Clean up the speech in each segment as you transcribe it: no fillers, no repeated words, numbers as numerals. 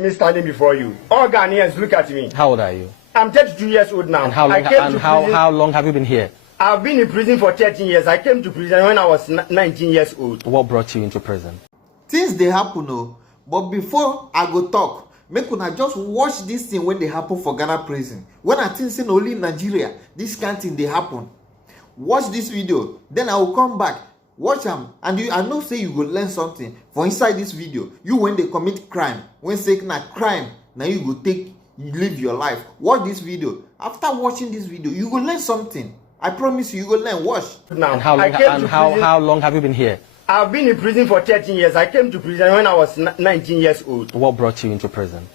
Me standing before you. All Ghanaians, look at me. How old are you? I'm 32 years old now. And how long have you been here? I've been in prison for 13 years. I came to prison when I was 19 years old. What brought you into prison? Things they happen, oh. But before I go talk, make una just watch this thing when they happen for Ghana prison. When I think say only in Nigeria, this kind of thing they happen. Watch this video, then I will come back. Watch them, and I know say you go learn something for inside this video. You when they commit crime, when say na crime, now you go live your life. Watch this video. After watching this video, you go learn something. I promise you, you go learn. Watch. Now, and how long have you been here? I've been in prison for 13 years. I came to prison when I was 19 years old. What brought you into prison?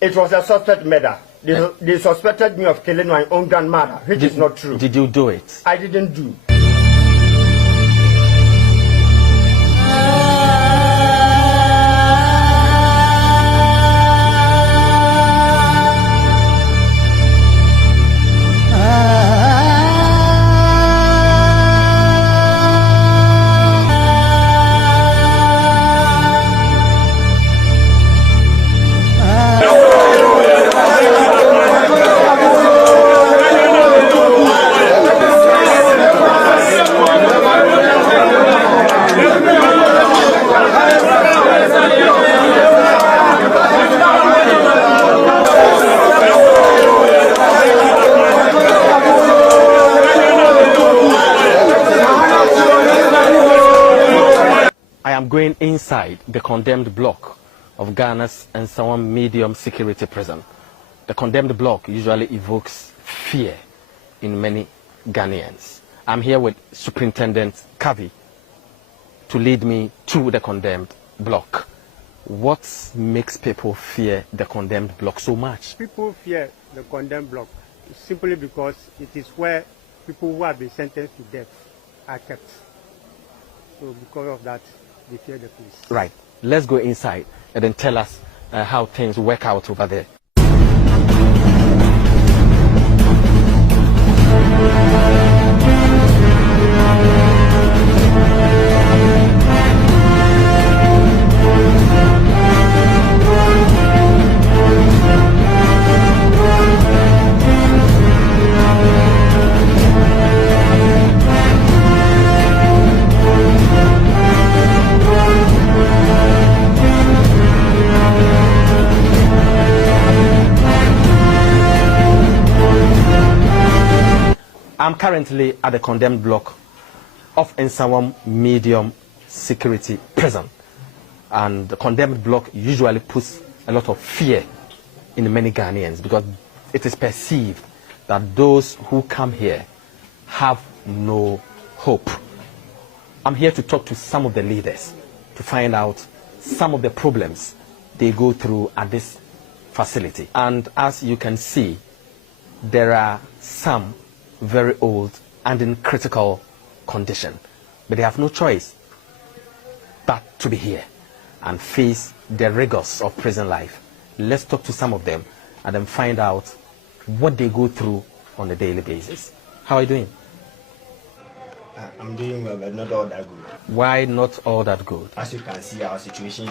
It was a suspect murder. They suspected me of killing my own grandmother, which is not true. Did you do it? I didn't do. I am going inside the condemned block of Ghana's Nsawam medium security prison. The condemned block usually evokes fear in many Ghanaians. I'm here with Superintendent Kavi to lead me to the condemned block. What makes people fear the condemned block so much? People fear the condemned block simply because it is where people who have been sentenced to death are kept. So because of that, they fear the place. Right. Let's go inside and then tell us how things work out over there. I'm currently at the condemned block of Nsawam medium security prison. And the condemned block usually puts a lot of fear in many Ghanaians because it is perceived that those who come here have no hope. I'm here to talk to some of the leaders to find out some of the problems they go through at this facility. And as you can see, there are some very old and in critical condition, but they have no choice but to be here and face the rigors of prison life. Let's talk to some of them and then find out what they go through on a daily basis. How are you doing? I'm doing well, but not all that good. Why not all that good? As you can see, our situation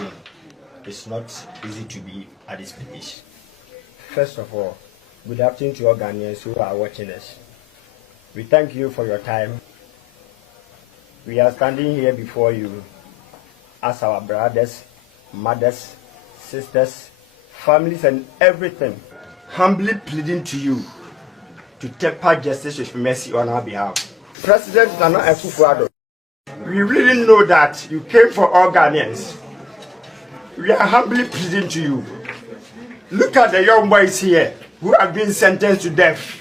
is not easy to be at this place. First of all, good afternoon to all Ghanaians who are watching us. We thank you for your time. We are standing here before you as our brothers, mothers, sisters, families, and everything, humbly pleading to you to take part justice with mercy on our behalf. President Nana Akufo-Addo, we really know that you came for all Ghanaians. We are humbly pleading to you. Look at the young boys here who have been sentenced to death.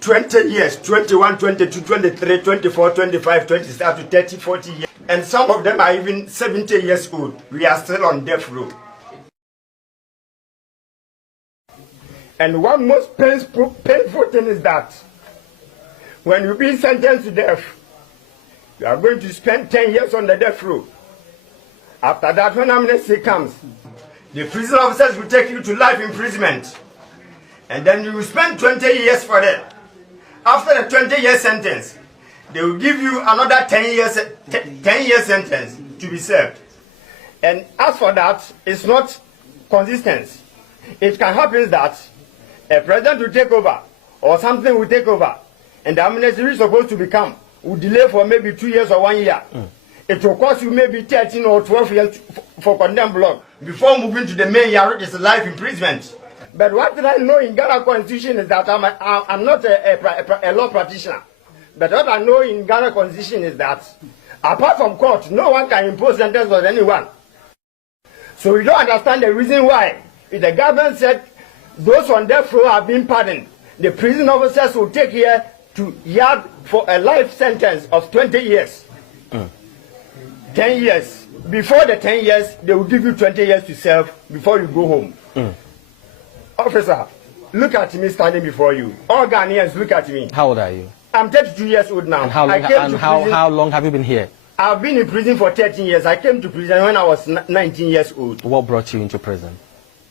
20 years, 21, 22, 23, 24, 25, 26, up to 30, 40 years. And some of them are even 70 years old. We are still on death row. And one most painful thing is that when you've been sentenced to death, you are going to spend 10 years on the death row. After that, when amnesty comes, the prison officers will take you to life imprisonment. And then you will spend 20 years for that. After the 20-year sentence, they will give you another 10-year sentence to be served. And as for that, it's not consistency. It can happen that a president will take over or something will take over, and the amnesty is supposed to become will delay for maybe 2 years or 1 year. It will cost you maybe 13 or 12 years for condemned block before moving to the main year, which is life imprisonment. But what I know in Ghana Constitution is that I'm not a law practitioner. But what I know in Ghana Constitution is that apart from court, no one can impose sentence on anyone. So we don't understand the reason why. If the government said those on death row have been pardoned, the prison officers will take here to yard for a life sentence of 20 years. 10 years. Before the 10 years, they will give you 20 years to serve before you go home. Officer, look at me standing before you. All Ghanaians, look at me. How old are you? I'm 32 years old now. And how long have you been here? I've been in prison for 13 years. I came to prison when I was 19 years old. What brought you into prison?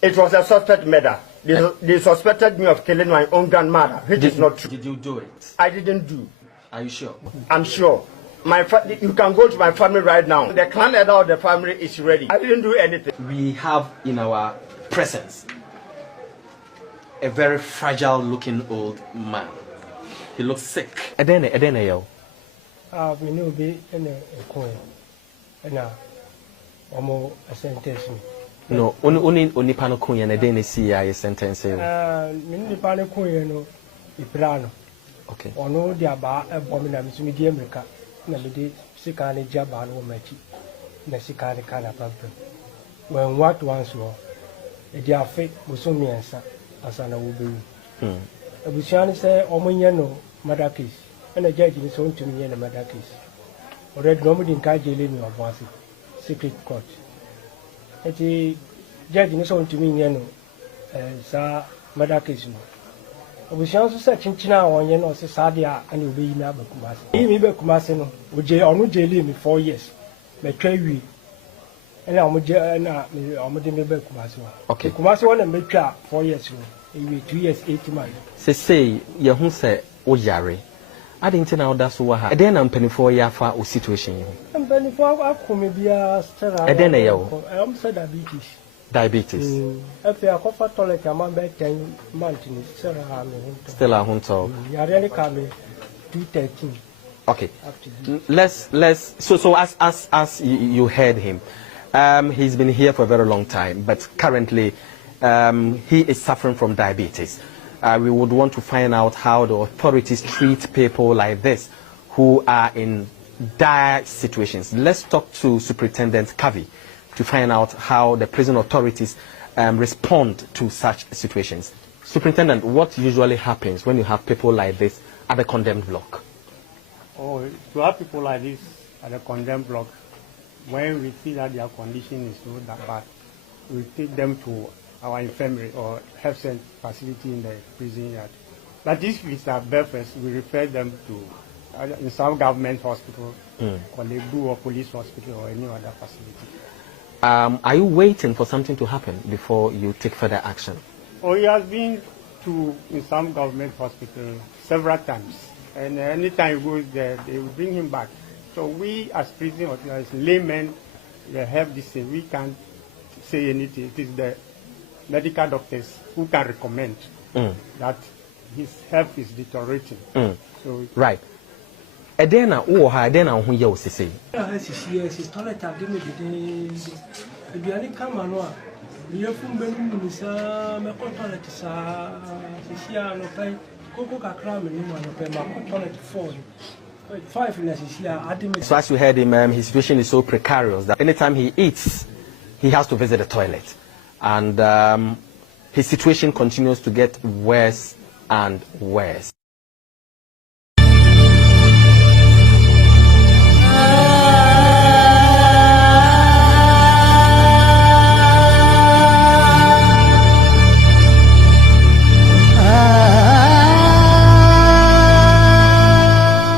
It was a suspect murder. They suspected me of killing my own grandmother, which is not true. Did you do it? I didn't do. Are you sure? I'm sure. You can go to my family right now. The clan leader of the family is ready. I didn't do anything. We have in our presence a very fragile looking old man. He looks sick. Edene yo. We know be in a coin. And almost a sentence. No, only pano kunya na edene si ya sentence. Mini pano kunya no iprano. Okay. Ono dia ba abomina misumi di America. Na me de sika ne jaba no machi. Na sika ne kana problem. When what once wo e dia fe musumi ensa asana wo bewu. Abusiane say omonye no murder case. And a judge is on to me in a murder case. Already nobody in Kajili or Bossy, secret court. At the judge is on to me, sir, murder case. I was also searching China on Yen or Sadia and you be never Kumasi. He may be Kumasino, would J or no jail me 4 years. May trade we. And I'm with Kumasi. Okay, Kumasi one and make 4 years. 2 years, 80 months. Say, Yahoo say, Ojare. I didn't know that's what I then I'm penny for ya for a situation. I'm penny for a comebia stella. I'm said diabetes. Diabetes. If you are comfort toilet, I'm about 10 months in still a hunter. You are really coming 213. Okay. Let's so as you heard him, he's been here for a very long time, but currently he is suffering from diabetes. We would want to find out how the authorities treat people like this who are in dire situations. Let's talk to Superintendent Kavi to find out how the prison authorities respond to such situations. Superintendent, what usually happens when you have people like this at the condemned block? Oh, to have people like this at the condemned block, when we see that their condition is so that bad, we take them to our infirmary or health center facility in the prison yard. But if it's at Belfast, we refer them to in some government hospital, or Lebu or police hospital or any other facility. Are you waiting for something to happen before you take further action? Oh, he has been to in some government hospital several times, and anytime he goes there, they will bring him back. So we as prison authorities, laymen, they have this thing. We can't say anything. It is the medical doctors who can recommend that his health is deteriorating. So right. Edena edena hu ye osese. Yes, toilet give me the biani kama no a ye fun benu ni sa me ko toilet sa sia no pai koko kakra me ni no pai ma ko toilet 4 5 na sia. So as you heard him, his situation is so precarious that anytime he eats, he has to visit the toilet. And his situation continues to get worse and worse.